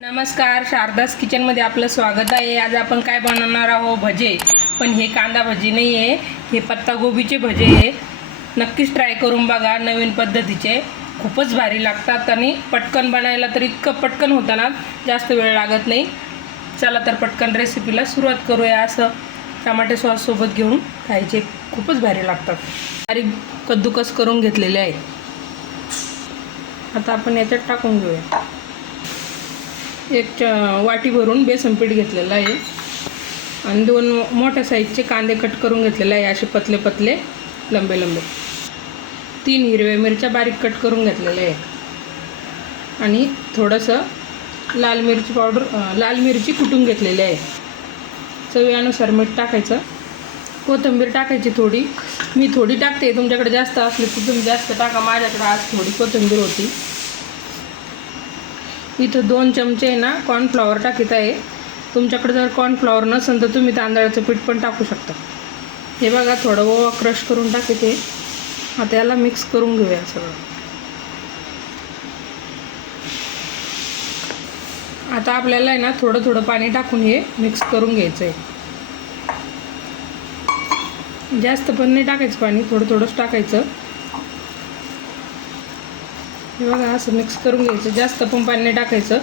नमस्कार शारदास किचनमध्ये आपलं स्वागत आहे. आज आपण काय बनवणार आहोत? भजे. पण हे कांदा भजी नाही आहे हे पत्तागोबीचे भजे आहे. नक्कीच ट्राय करून बघा. नवीन पद्धतीचे. खूपच भारी लागतात आणि पटकन बनायला तर इतकं पटकन होतं ना जास्त वेळ लागत नाही. चला तर पटकन रेसिपीला सुरुवात करूया. असं टमाटे सॉससोबत घेऊन खायचे. खूपच भारी लागतात. बारीक कद्दूकस करून घेतलेले आहे. आता आपण याच्यात टाकून घेऊया. एक च वाटी भरून बेसन पीठ घेतलेलं आहे. आणि दोन मोठ्या साईजचे कांदे कट करून घेतलेले आहे असे पतले पतले लंबे लंबे. तीन हिरव्या मिरच्या बारीक कट करून घेतलेल्या आहे. आणि थोडंसं लाल मिरची पावडर लाल मिरची कुटून घेतलेली आहे. चवीनुसार मीठ टाकायचं. कोथिंबीर टाकायची थोडी. मी थोडी टाकते. तुमच्याकडे जास्त असली तर तुम्ही जास्त टाका. माझ्याकडे आज थोडी कोथिंबीर होती. इथं दोन चमचे आहे ना कॉर्नफ्लॉवर टाकीत आहे. तुमच्याकडे जर कॉर्नफ्लॉवर नसेल तर तुम्ही तांदळाचं पीठ पण टाकू शकता. हे बघा थोडं ओवा क्रश करून टाकते. आता याला मिक्स करून घेऊया सगळं. आता आपल्याला आहे ना थोडं थोडं पाणी टाकून हे मिक्स करून घ्यायचं आहे जास्त पण नाही टाकायचं पाणी थोडं थोडंच टाकायचं. हे बघा असं मिक्स करून घ्यायचं. जास्त पण पाणी टाकायचं.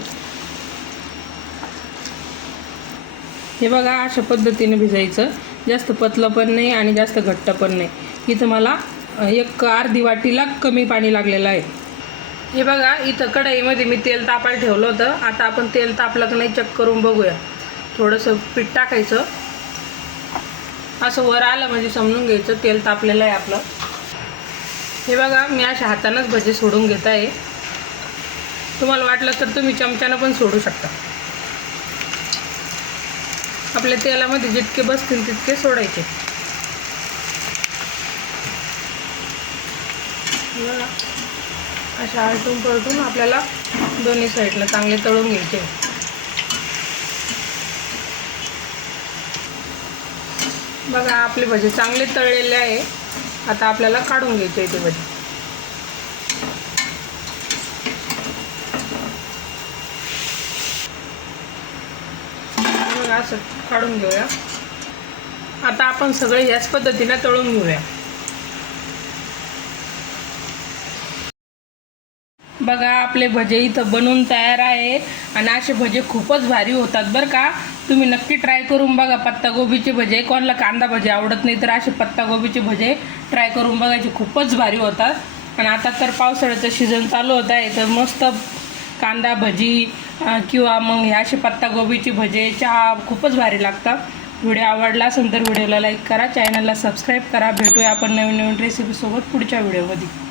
हे बघा अशा पद्धतीने भिजायचं. जास्त पतलं पण नाही आणि जास्त घट्ट पण नाही. इथं मला एक अर्धी वाटीला कमी पाणी लागलेलं आहे. हे बघा इथं कढईमध्ये मी तेल तापायला ठेवलं होतं. आता आपण तेल तापलं की नाही चेक करून बघूया. थोडंसं पीठ टाकायचं. असं वर आलं म्हणजे समजून घ्यायचं तेल तापलेलं आहे आपलं. हे बघा मी अशा हातानंच भजे सोडून घेत आहे. तुम्हाला वाटलं तर तुम्ही चमच्यानं पण सोडू शकता. आपल्या तेलामध्ये जितके बसतील तितके सोडायचे. अशा आलटून पलटून आपल्याला दोन्ही साईडला चांगले तळून घ्यायचे. बघा आपले भजे चांगले तळलेले आहे. आता आपल्याला काढून घ्यायचे आहे ते भजे असं काढून घेऊया. आता आपण सगळे याच पद्धतीने तळून घेऊया. बघा आपले भजे इथं बनवून तयार आहे आणि असे भजे खूपच भारी होतात बरं का. तुम्ही नक्की ट्राय करून बघा पत्तागोबीचे भजे. कोणाला कांदा भजे आवडत नाही तर असे पत्तागोबीचे भजे ट्राय करून बघायचे. खूपच भारी होतात. आणि आता तर पावसाळ्याचं सीझन चालू होत आहे. तर मस्त कांदा भजी किंवा मग हे असे पत्तागोबीची भजे चहा खूपच भारी लागतात. व्हिडिओ आवडला असेल तर व्हिडिओला लाईक करा. चॅनलला सबस्क्राईब करा. भेटूया आपण नवीन नवीन रेसिपीसोबत पुढच्या व्हिडिओमध्ये.